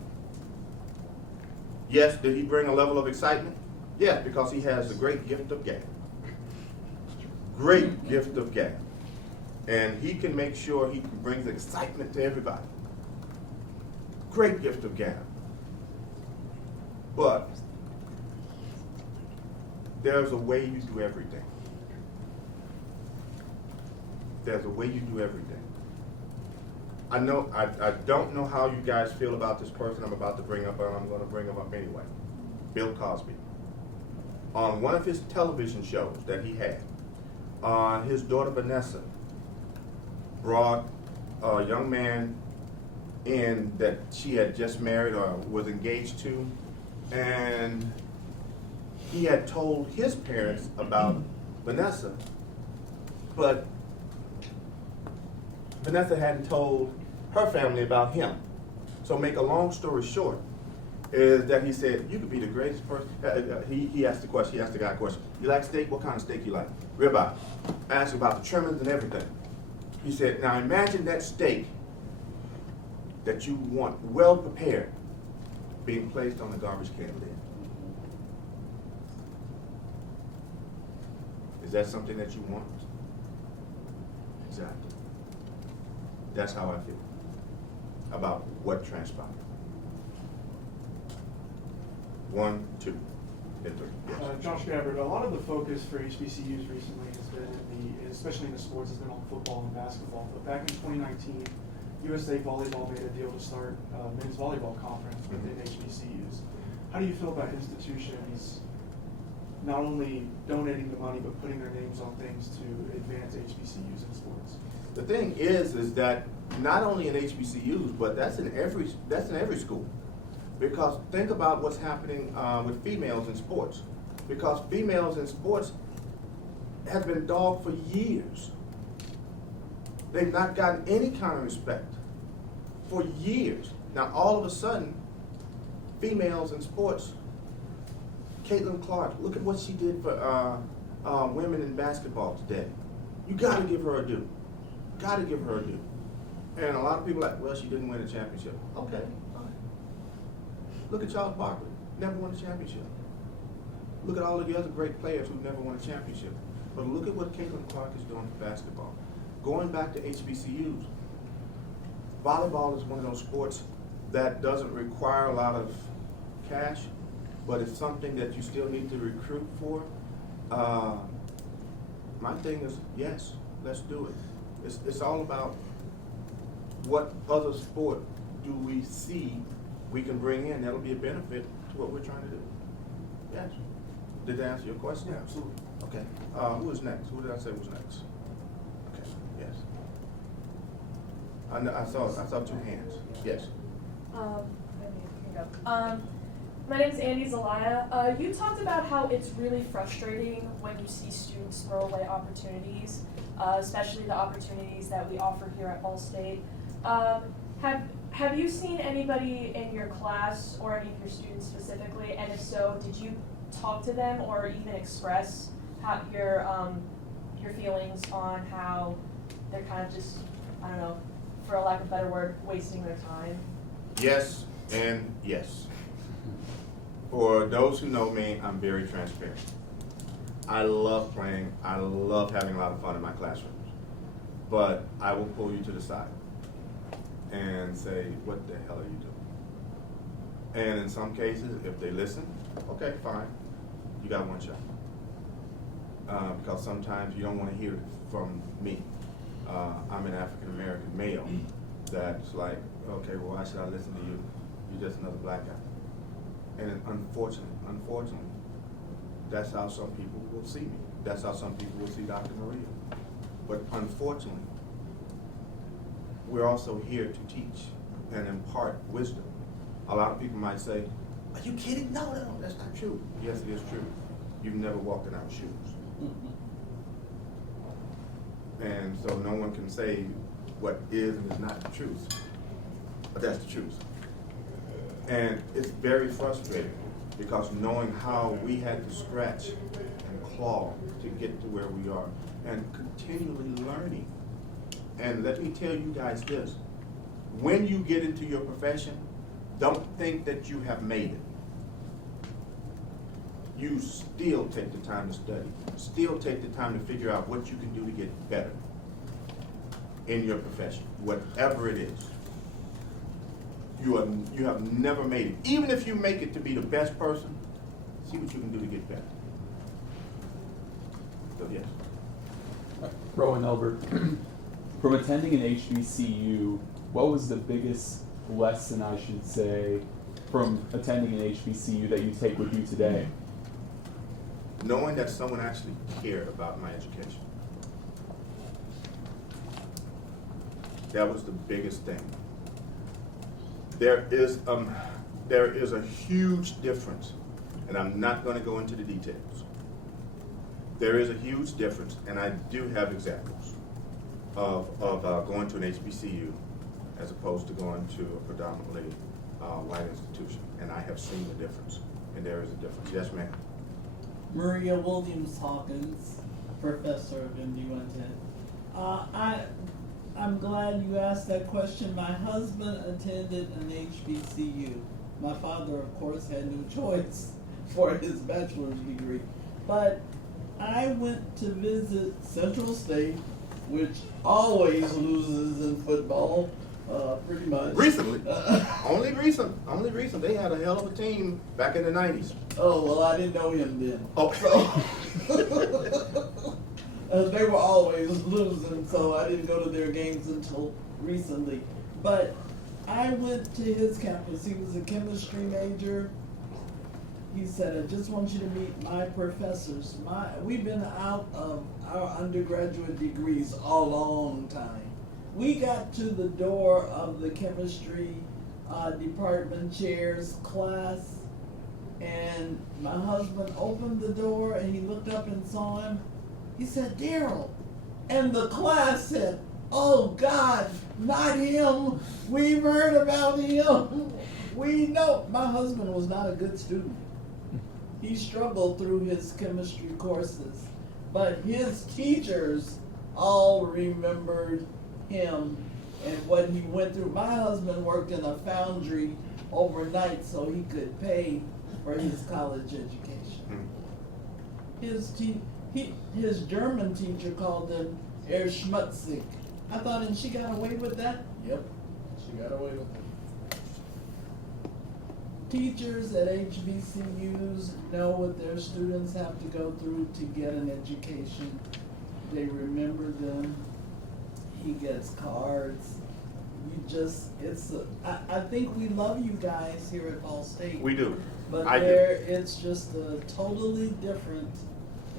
Yes, did he bring a level of excitement? Yes, because he has the great gift of gab. Great gift of gab. And he can make sure he brings excitement to everybody. Great gift of gab. But there's a way you do everything. There's a way you do everything. I don't know how you guys feel about this person I'm about to bring up, but I'm going to bring him up anyway. Bill Cosby. On one of his television shows that he had, his daughter Vanessa brought a young man in that she had just married or was engaged to, and he had told his parents about Vanessa, but Vanessa hadn't told her family about him. So make a long story short, is that he said, you could be the greatest person. He asked the question, he asked the guy a question. You like steak? What kind of steak you like? Ribeye. Asked about the trimmings and everything. He said, now imagine that steak that you want well prepared being placed on the garbage can lid. Is that something that you want? Exactly. That's how I feel about what transpired. 1, 2, and 3. Yes. Josh Gabbard, a lot of the focus for HBCUs recently has been especially in the sports, has been on football and basketball. But back in 2019, USA Volleyball made a deal to start a men's volleyball conference within HBCUs. How do you feel about institutions not only donating the money but putting their names on things to advance HBCUs in sports? The thing is that not only in HBCUs, but that's in every school. Because think about what's happening with females in sports. Because females in sports have been dogged for years. They've not gotten any kind of respect for years. Now all of a sudden, females in sports, Caitlin Clark, look at what she did for women in basketball today. You gotta give her a due. Gotta give her a due. And a lot of people are like, well, she didn't win a championship. Okay, fine. Look at Charles Barkley, never won a championship. Look at all of the other great players who've never won a championship. But look at what Caitlin Clark is doing for basketball. Going back to HBCUs, volleyball is one of those sports that doesn't require a lot of cash, but it's something that you still need to recruit for. My thing is, yes, let's do it. It's all about what other sport do we see we can bring in that'll be a benefit to what we're trying to do. Yes. Did that answer your question? Yeah, absolutely. Okay. Who is next? Who did I say was next? Okay. Yes. I saw 2 hands. Yes. My name is Andy Zelaya. You talked about how it's really frustrating when you see students throw away opportunities, especially the opportunities that we offer here at Ball State. Have you seen anybody in your class or any of your students specifically, and if so, did you talk to them or even express how your feelings on how they're kind of just, I don't know, for a lack of a better word, wasting their time? Yes and yes. For those who know me, I'm very transparent. I love playing. I love having a lot of fun in my classrooms. But I will pull you to the side and say, what the hell are you doing? And in some cases, if they listen, okay, fine, you got one shot. Because sometimes you don't want to hear it from me. I'm an African-American male that's like, okay, well, why should I listen to you? You're just another black guy. And unfortunately, that's how some people will see me. That's how some people will see Dr. Maria. But unfortunately, we're also here to teach and impart wisdom. A lot of people might say, are you kidding? No, that's not true. Yes, it is true. You've never walked in our shoes. And so no one can say what is and is not the truth. But that's the truth. And it's very frustrating because knowing how we had to scratch and claw to get to where we are and continually learning. And let me tell you guys this, when you get into your profession, don't think that you have made it. You still take the time to study, still take the time to figure out what you can do to get better in your profession, whatever it is. You have never made it. Even if you make it to be the best person, see what you can do to get better. So yes. Rowan Elbert, from attending an HBCU, what was the biggest lesson, I should say, from attending an HBCU that you take with you today? Knowing that someone actually cared about my education. That was the biggest thing. There is a huge difference, and I'm not going to go into the details. There is a huge difference, and I do have examples of going to an HBCU as opposed to going to a predominantly white institution, and I have seen the difference, and there is a difference. Yes, ma'am. Maria Williams Hawkins, professor of MDIA. I'm glad you asked that question. My husband attended an HBCU. My father, of course, had no choice for his bachelor's degree. But I went to visit Central State, which always loses in football, pretty much. Recently. Only recent. They had a hell of a team back in the 90s. Oh, well, I didn't know him then. Oh. They were always losing, so I didn't go to their games until recently. But I went to his campus. He was a chemistry major. He said, I just want you to meet my professors. We've been out of our undergraduate degrees a long time. We got to the door of the chemistry department chair's class, and my husband opened the door and he looked up and saw him. He said, Daryl. And the class said, oh God, not him. We've heard about him. We know. My husband was not a good student. He struggled through his chemistry courses, but his teachers all remembered him and what he went through. My husband worked in a foundry overnight so he could pay for his college education. His German teacher called him Herr Schmutzig. I thought, and she got away with that? Yep, she got away with it. Teachers at HBCUs know what their students have to go through to get an education. They remember them. He gets cards. I think we love you guys here at Ball State. We do. But it's just a totally different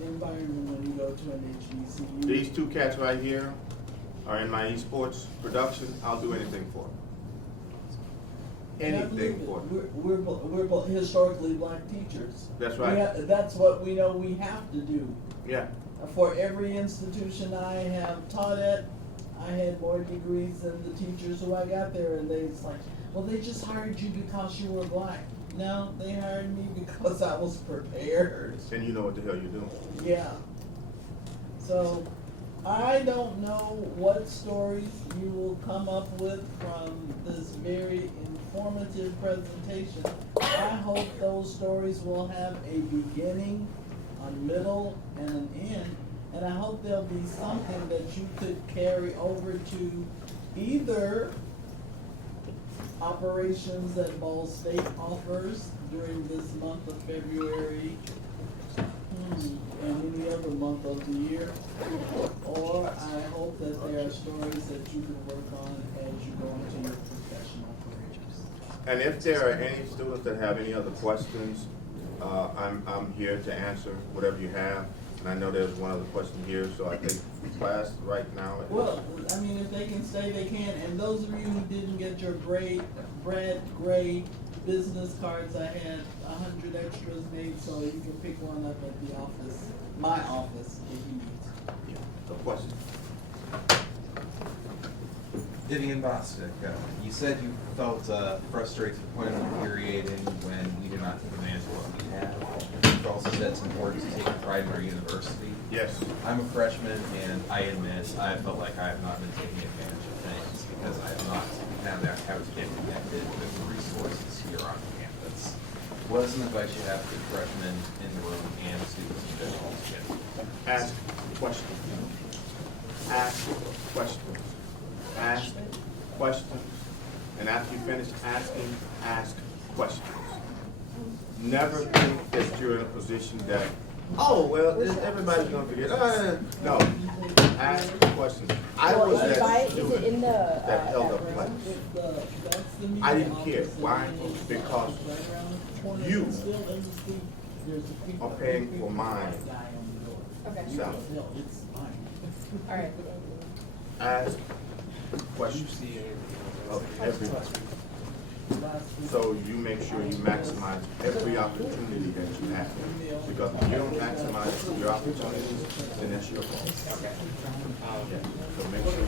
environment when you go to an HBCU. These two cats right here are in my esports production. I'll do anything for them. Anything for them. We're historically black teachers. That's right. That's what we know we have to do. Yeah. For every institution I have taught at, I had more degrees than the teachers who I got there, and it's like, well, they just hired you because you were black. No, they hired me because I was prepared. And you know what the hell you're doing. Yeah. So, I don't know what stories you will come up with from this very informative presentation. I hope those stories will have a beginning, a middle, and an end. And I hope there'll be something that you could carry over to either operations that Ball State offers during this month of February and any other month of the year, or I hope that there are stories that you can work on as you go into your professional careers. And if there are any students that have any other questions, I'm here to answer whatever you have. And I know there's one other question here, so I think class right now. Well, I mean, if they can stay, they can. And those of you who didn't get your Brad Gray business cards, I had 100 extras made, so you can pick one up at the office, my office, if you need. Yeah, no question. Vivian Bostic, you said you felt frustrated to the point of infuriating when we did not take advantage of what we had. You also said it's important to take pride in our university. Yes. I'm a freshman, and I admit I felt like I have not been taking advantage of things because I have not had that how to get connected with the resources here on campus. What is an advice you have for freshmen in the room and students in general to get? Ask questions. Ask questions. Ask questions. And after you finish asking, ask questions. Never think that you're in a position that Oh, well, everybody's gonna forget. No, ask questions. I was Well, if that is it in student the, that held that up room? class. That's the media I didn't care. office Why? and then Because right around the corner, you still in the street, there's a creep- are paying for mine. guy on the door. Okay. So, Still, it's fine. All right. ask questions of everybody. So you make sure you maximize every opportunity that you have. Because if you don't maximize your opportunities, then that's your fault. Okay. Yeah. So make sure